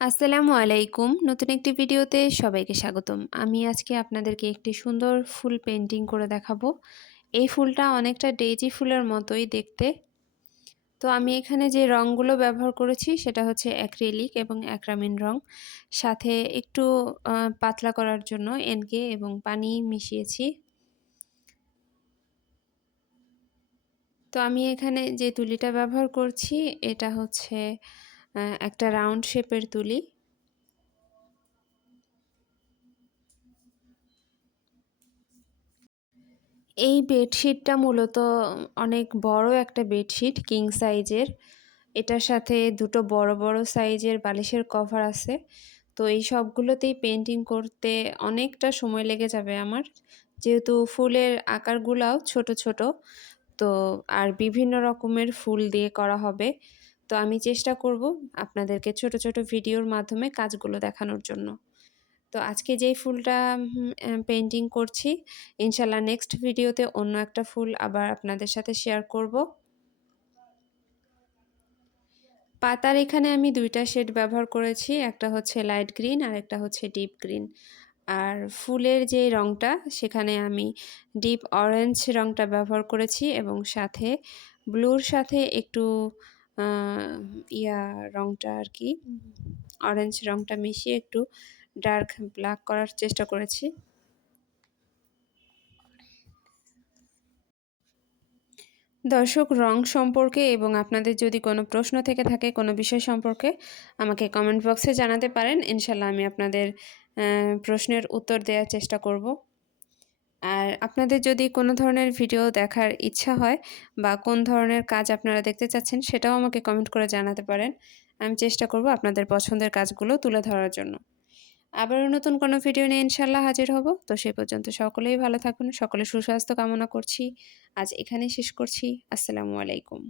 আসসালামু আলাইকুম। নতুন একটি ভিডিওতে সবাইকে স্বাগতম। আমি আজকে আপনাদেরকে একটি সুন্দর ফুল পেইন্টিং করে দেখাবো। এই ফুলটা অনেকটা ডেইজি ফুলের মতোই দেখতে। তো আমি এখানে যে রঙগুলো ব্যবহার করেছি সেটা হচ্ছে অ্যাক্রিলিক এবং অ্যাক্রামিন রং। সাথে একটু পাতলা করার জন্য এনকে এবং পানি মিশিয়েছি। তো আমি এখানে যে তুলিটা ব্যবহার করছি এটা হচ্ছে একটা রাউন্ড শেপের তুলি। এই বেডশিটটা মূলত অনেক বড় একটা বেডশিট কিং সাইজের। এটার সাথে দুটো বড় বড় সাইজের বালিশের কভার আছে। তো এই সবগুলোতেই পেইন্টিং করতে অনেকটা সময় লেগে যাবে আমার। যেহেতু ফুলের আকারগুলাও ছোট ছোট, তো আর বিভিন্ন রকমের ফুল দিয়ে করা হবে। তো আমি চেষ্টা করব আপনাদেরকে ছোট ছোট ভিডিওর মাধ্যমে কাজগুলো দেখানোর জন্য। তো আজকে যেই ফুলটা পেইন্টিং করছি, ইনশাআল্লাহ নেক্সট ভিডিওতে অন্য একটা ফুল আবার আপনাদের সাথে শেয়ার করব। পাতার এখানে আমি ২ টা শেড ব্যবহার করেছি। একটা হচ্ছে লাইট গ্রিন আর একটা হচ্ছে ডিপ গ্রিন। আর ফুলের যে রংটা সেখানে আমি ডিপ অরেঞ্জ রংটা ব্যবহার করেছি এবং সাথে ব্লুর সাথে একটু আ ইয়া রংটা আরকি অরেঞ্জ রংটা মিশিয়ে একটু ডার্ক ব্ল্যাক করার চেষ্টা করেছি। দর্শক, রং সম্পর্কে এবং আপনাদের যদি কোনো প্রশ্ন থেকে থাকে কোনো বিষয় সম্পর্কে আমাকে কমেন্ট বক্সে জানাতে পারেন। ইনশাআল্লাহ আমি আপনাদের প্রশ্নের উত্তর দেওয়ার চেষ্টা করব। আর আপনাদের যদি কোনো ধরনের ভিডিও দেখার ইচ্ছা হয় বা কোন ধরনের কাজ আপনারা দেখতে চাচ্ছেন সেটাও আমাকে কমেন্ট করে জানাতে পারেন। আমি চেষ্টা করব আপনাদের পছন্দের কাজগুলো তুলে ধরার জন্য। আবারও নতুন কোনো ভিডিও নিয়ে ইনশাআল্লাহ হাজির হব। তো সে পর্যন্ত সকলেই ভালো থাকুন। সকলের সুস্বাস্থ্য কামনা করছি। আজ এখানেই শেষ করছি। আসসালামু আলাইকুম।